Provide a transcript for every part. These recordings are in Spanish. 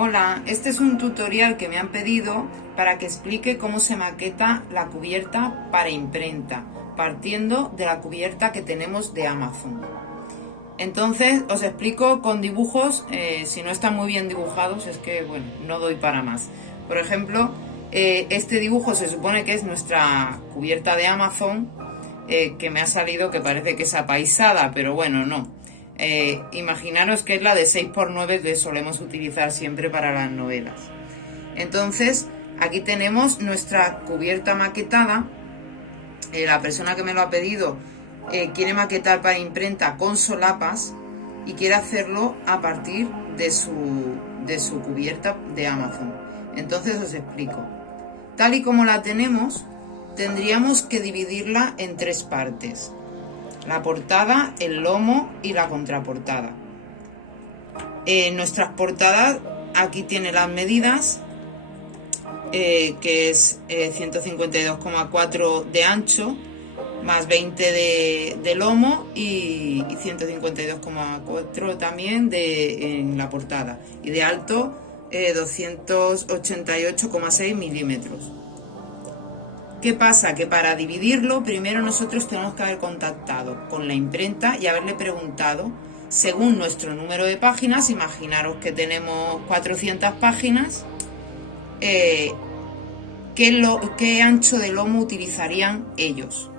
Hola, este es un tutorial que me han pedido para que explique cómo se maqueta la cubierta para imprenta, partiendo de la cubierta que tenemos de Amazon. Entonces os explico con dibujos, si no están muy bien dibujados es que bueno, no doy para más. Por ejemplo, este dibujo se supone que es nuestra cubierta de Amazon, que me ha salido que parece que es apaisada, pero bueno, no. Imaginaros que es la de 6×9 que solemos utilizar siempre para las novelas. Entonces, aquí tenemos nuestra cubierta maquetada. La persona que me lo ha pedido quiere maquetar para imprenta con solapas y quiere hacerlo a partir de su cubierta de Amazon. Entonces os explico. Tal y como la tenemos, tendríamos que dividirla en tres partes: la portada, el lomo y la contraportada. Nuestras portadas, aquí tiene las medidas, que es 152,4 de ancho, más 20 de lomo y 152,4 también en la portada. Y de alto, 288,6 milímetros. ¿Qué pasa? Que para dividirlo, primero nosotros tenemos que haber contactado con la imprenta y haberle preguntado, según nuestro número de páginas, imaginaros que tenemos 400 páginas, qué ancho de lomo utilizarían ellos,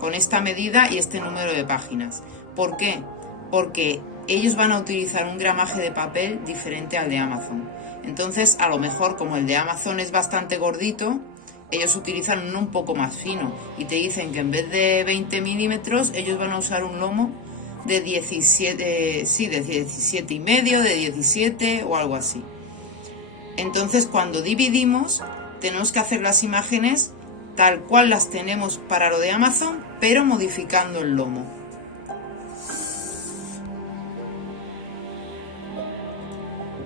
con esta medida y este número de páginas. ¿Por qué? Porque ellos van a utilizar un gramaje de papel diferente al de Amazon. Entonces, a lo mejor, como el de Amazon es bastante gordito, ellos utilizan uno un poco más fino y te dicen que en vez de 20 milímetros ellos van a usar un lomo de 17, de 17 y medio, de 17 o algo así. Entonces, cuando dividimos, tenemos que hacer las imágenes tal cual las tenemos para lo de Amazon, pero modificando el lomo.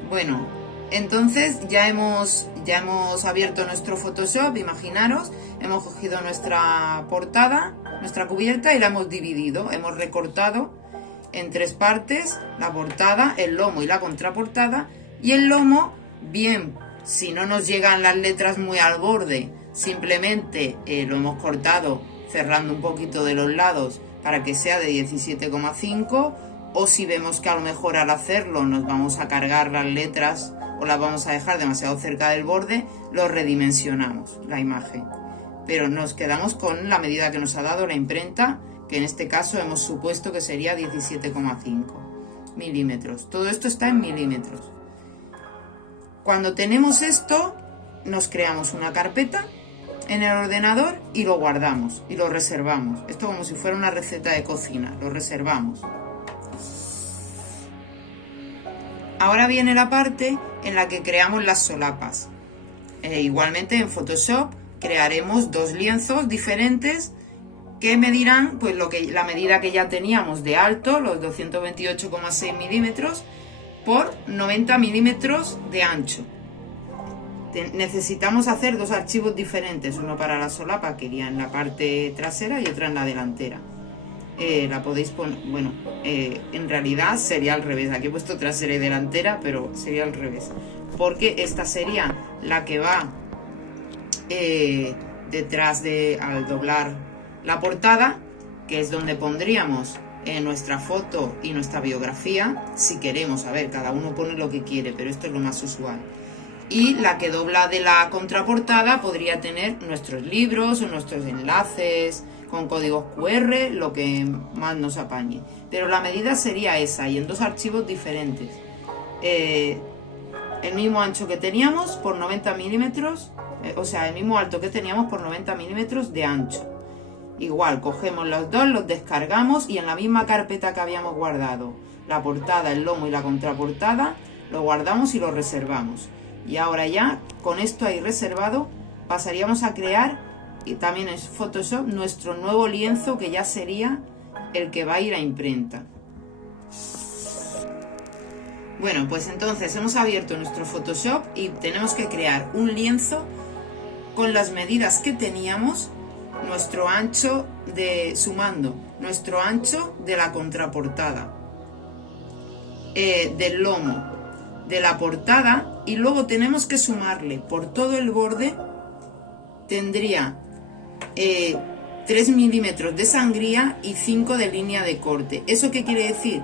Bueno, entonces ya hemos abierto nuestro Photoshop. Imaginaros, hemos cogido nuestra portada, nuestra cubierta, y la hemos dividido. Hemos recortado en tres partes: la portada, el lomo y la contraportada. Y el lomo, bien, si no nos llegan las letras muy al borde, simplemente lo hemos cortado cerrando un poquito de los lados para que sea de 17,5, o si vemos que a lo mejor al hacerlo nos vamos a cargar las letras o las vamos a dejar demasiado cerca del borde, lo redimensionamos la imagen. Pero nos quedamos con la medida que nos ha dado la imprenta, que en este caso hemos supuesto que sería 17,5 milímetros. Todo esto está en milímetros. Cuando tenemos esto, nos creamos una carpeta en el ordenador y lo guardamos y lo reservamos. Esto como si fuera una receta de cocina, lo reservamos. Ahora viene la parte en la que creamos las solapas. Igualmente en Photoshop crearemos dos lienzos diferentes que medirán pues la medida que ya teníamos de alto, los 228,6 milímetros, por 90 milímetros de ancho. Necesitamos hacer dos archivos diferentes, uno para la solapa, que iría en la parte trasera, y otra en la delantera. La podéis poner, bueno, en realidad sería al revés. Aquí he puesto trasera y delantera, pero sería al revés, porque esta sería la que va detrás al doblar la portada, que es donde pondríamos nuestra foto y nuestra biografía, si queremos. A ver, cada uno pone lo que quiere, pero esto es lo más usual. Y la que dobla de la contraportada podría tener nuestros libros o nuestros enlaces con códigos QR, lo que más nos apañe. Pero la medida sería esa, y en dos archivos diferentes. El mismo ancho que teníamos por 90 milímetros, o sea, el mismo alto que teníamos por 90 milímetros de ancho. Igual, cogemos los dos, los descargamos y en la misma carpeta que habíamos guardado la portada, el lomo y la contraportada, lo guardamos y lo reservamos. Y ahora ya, con esto ahí reservado, pasaríamos a crear, y también en Photoshop, nuestro nuevo lienzo, que ya sería el que va a ir a imprenta. Bueno, pues entonces hemos abierto nuestro Photoshop y tenemos que crear un lienzo con las medidas que teníamos, nuestro ancho sumando nuestro ancho de la contraportada, del lomo de la portada y luego tenemos que sumarle por todo el borde. Tendría 3 milímetros de sangría y 5 de línea de corte. ¿Eso qué quiere decir?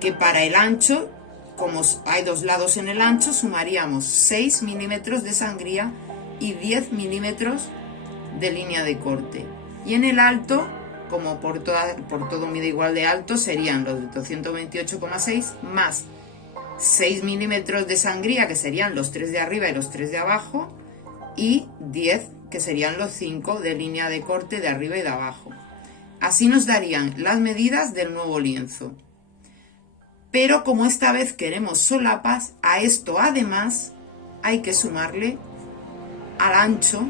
Que para el ancho, como hay dos lados en el ancho, sumaríamos 6 milímetros de sangría y 10 milímetros de línea de corte. Y en el alto, como por todo mide igual de alto, serían los 228,6 más 6 milímetros de sangría, que serían los 3 de arriba y los 3 de abajo, y 10, que serían los 5 de línea de corte de arriba y de abajo. Así nos darían las medidas del nuevo lienzo. Pero como esta vez queremos solapas, a esto además hay que sumarle al ancho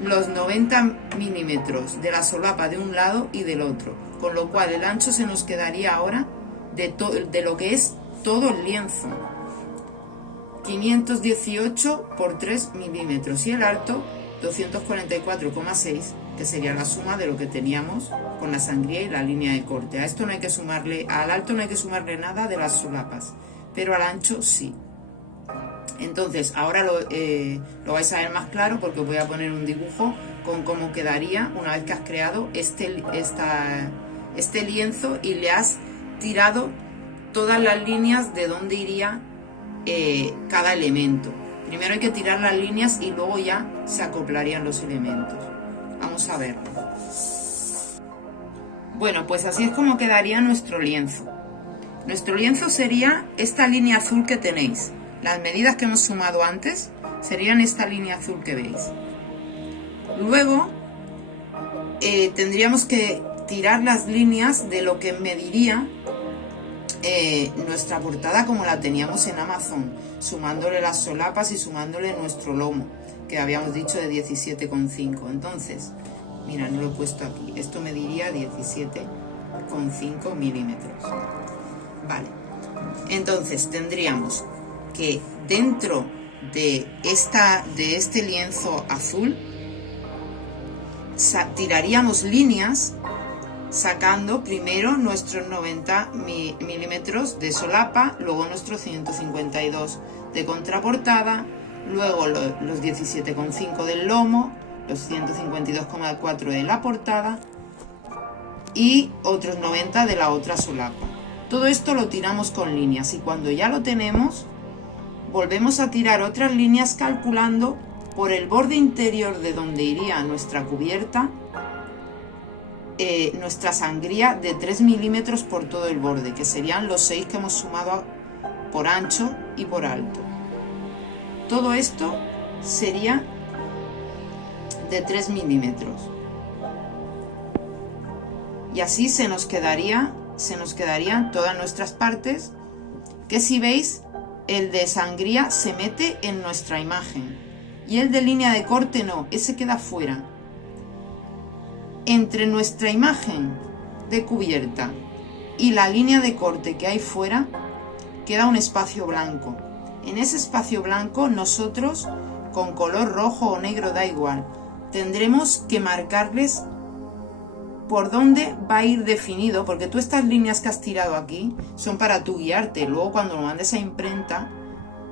los 90 milímetros de la solapa de un lado y del otro, con lo cual el ancho se nos quedaría ahora de lo que es todo el lienzo, 518 por 3 milímetros, y el alto 244,6, que sería la suma de lo que teníamos con la sangría y la línea de corte. A esto no hay que sumarle, al alto no hay que sumarle nada de las solapas, pero al ancho sí. Entonces ahora lo vais a ver más claro, porque os voy a poner un dibujo con cómo quedaría una vez que has creado este lienzo y le has tirado todas las líneas de dónde iría cada elemento. Primero hay que tirar las líneas y luego ya se acoplarían los elementos. Vamos a verlo. Bueno, pues así es como quedaría nuestro lienzo. Nuestro lienzo sería esta línea azul que tenéis. Las medidas que hemos sumado antes serían esta línea azul que veis. Luego tendríamos que tirar las líneas de lo que mediría nuestra portada como la teníamos en Amazon, sumándole las solapas y sumándole nuestro lomo, que habíamos dicho de 17,5. Entonces, mira, no lo he puesto aquí, esto mediría 17,5 milímetros. Vale, entonces tendríamos que dentro de este lienzo azul tiraríamos líneas, sacando primero nuestros 90 milímetros de solapa, luego nuestros 152 de contraportada, luego los 17,5 del lomo, los 152,4 de la portada y otros 90 de la otra solapa. Todo esto lo tiramos con líneas y cuando ya lo tenemos, volvemos a tirar otras líneas calculando por el borde interior de donde iría nuestra cubierta nuestra sangría de 3 milímetros por todo el borde, que serían los 6 que hemos sumado por ancho y por alto. Todo esto sería de 3 milímetros. Y así se nos quedarían todas nuestras partes, que si veis, el de sangría se mete en nuestra imagen y el de línea de corte no, ese queda fuera. Entre nuestra imagen de cubierta y la línea de corte que hay fuera queda un espacio blanco. En ese espacio blanco nosotros, con color rojo o negro da igual, tendremos que marcarles por dónde va a ir definido, porque tú estas líneas que has tirado aquí son para tú guiarte. Luego cuando lo mandes a imprenta,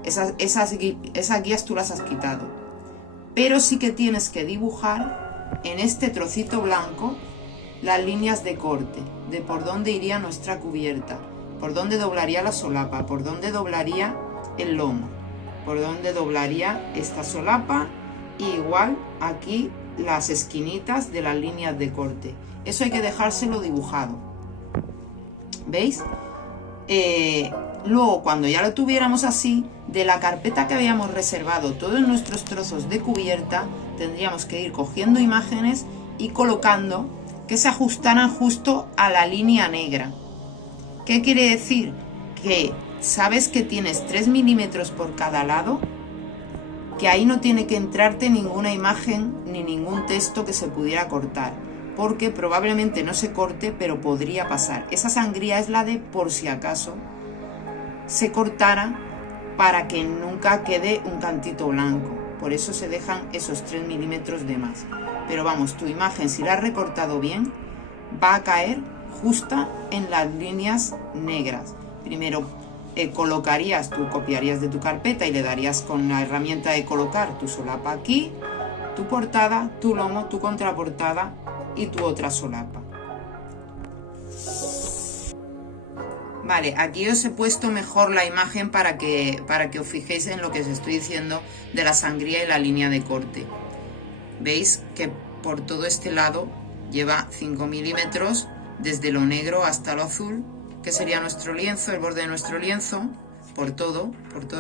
esas guías tú las has quitado. Pero sí que tienes que dibujar en este trocito blanco las líneas de corte, de por dónde iría nuestra cubierta, por dónde doblaría la solapa, por dónde doblaría el lomo, por dónde doblaría esta solapa, y igual aquí las esquinitas de las líneas de corte. Eso hay que dejárselo dibujado. ¿Veis? Luego, cuando ya lo tuviéramos así, de la carpeta que habíamos reservado todos nuestros trozos de cubierta, tendríamos que ir cogiendo imágenes y colocando que se ajustaran justo a la línea negra. ¿Qué quiere decir? Que sabes que tienes 3 milímetros por cada lado, que ahí no tiene que entrarte ninguna imagen ni ningún texto que se pudiera cortar, porque probablemente no se corte, pero podría pasar. Esa sangría es la de por si acaso se cortara, para que nunca quede un cantito blanco. Por eso se dejan esos 3 milímetros de más. Pero vamos, tu imagen, si la has recortado bien, va a caer justa en las líneas negras. Primero colocarías, tú copiarías de tu carpeta y le darías con la herramienta de colocar tu solapa aquí, tu portada, tu lomo, tu contraportada y tu otra solapa. Vale, aquí os he puesto mejor la imagen para que os fijéis en lo que os estoy diciendo de la sangría y la línea de corte. Veis que por todo este lado lleva 5 milímetros desde lo negro hasta lo azul, que sería nuestro lienzo, el borde de nuestro lienzo, por todos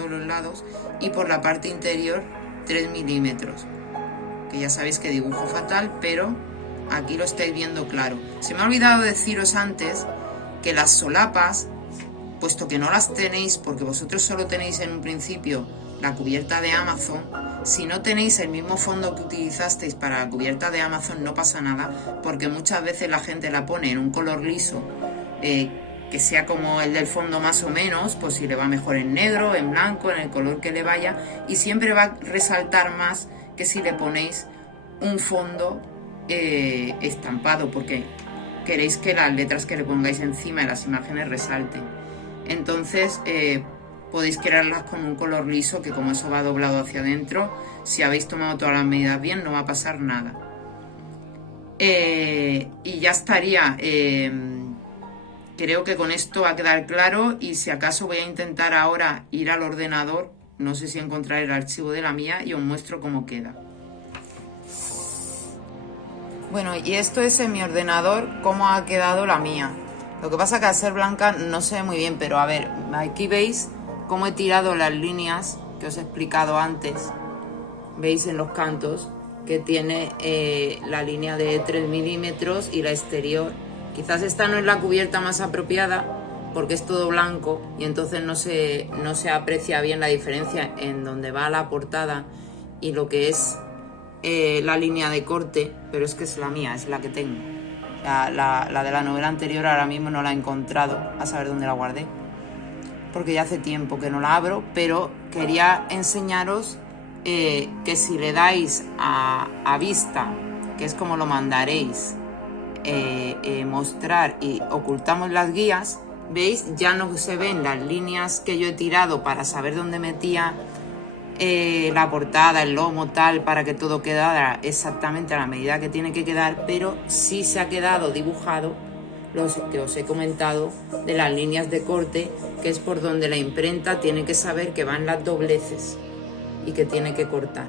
los lados, y por la parte interior 3 milímetros, que ya sabéis que dibujo fatal, pero aquí lo estáis viendo claro. Se me ha olvidado deciros antes que las solapas, puesto que no las tenéis, porque vosotros solo tenéis en un principio la cubierta de Amazon, si no tenéis el mismo fondo que utilizasteis para la cubierta de Amazon no pasa nada, porque muchas veces la gente la pone en un color liso, que sea como el del fondo más o menos, pues si le va mejor en negro, en blanco, en el color que le vaya, y siempre va a resaltar más que si le ponéis un fondo estampado, porque queréis que las letras que le pongáis encima de las imágenes resalten. Entonces podéis crearlas con un color liso, que como eso va doblado hacia adentro, si habéis tomado todas las medidas bien no va a pasar nada. Y ya estaría. Creo que con esto va a quedar claro, y si acaso voy a intentar ahora ir al ordenador, no sé si encontrar el archivo de la mía, y os muestro cómo queda. Bueno, y esto es en mi ordenador cómo ha quedado la mía. Lo que pasa que al ser blanca no se ve muy bien, pero a ver, aquí veis cómo he tirado las líneas que os he explicado antes. Veis en los cantos que tiene la línea de 3 milímetros y la exterior. Quizás esta no es la cubierta más apropiada porque es todo blanco y entonces no se aprecia bien la diferencia en donde va la portada y lo que es la línea de corte, pero es que es la mía, es la que tengo. La de la novela anterior ahora mismo no la he encontrado, a saber dónde la guardé, porque ya hace tiempo que no la abro, pero quería enseñaros que si le dais a vista, que es como lo mandaréis, mostrar y ocultamos las guías, veis, ya no se ven las líneas que yo he tirado para saber dónde metía la portada, el lomo, tal, para que todo quedara exactamente a la medida que tiene que quedar, pero sí se ha quedado dibujado los que os he comentado de las líneas de corte, que es por donde la imprenta tiene que saber que van las dobleces y que tiene que cortar,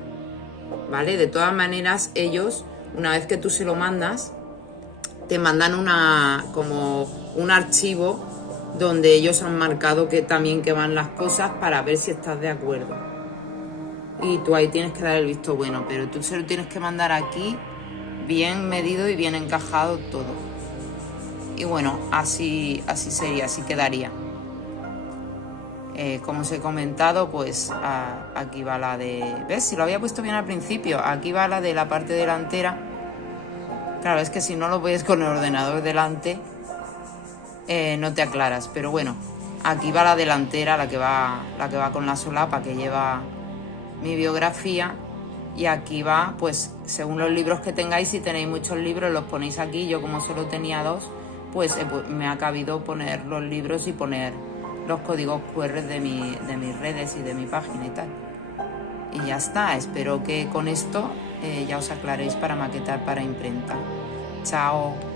¿vale? De todas maneras, ellos, una vez que tú se lo mandas, te mandan como un archivo donde ellos han marcado que también que van las cosas para ver si estás de acuerdo. Y tú ahí tienes que dar el visto bueno, pero tú se lo tienes que mandar aquí bien medido y bien encajado todo. Y bueno, así sería, así quedaría. Como os he comentado, pues aquí va la de... ¿Ves? Si lo había puesto bien al principio. Aquí va la de la parte delantera. Claro, es que si no lo ves con el ordenador delante, no te aclaras. Pero bueno, aquí va la delantera, la que va con la solapa que lleva mi biografía, y aquí va, pues según los libros que tengáis, si tenéis muchos libros los ponéis aquí. Yo como solo tenía 2, pues me ha cabido poner los libros y poner los códigos QR de mis redes y de mi página y tal. Y ya está, espero que con esto ya os aclaréis para maquetar para imprenta. Chao.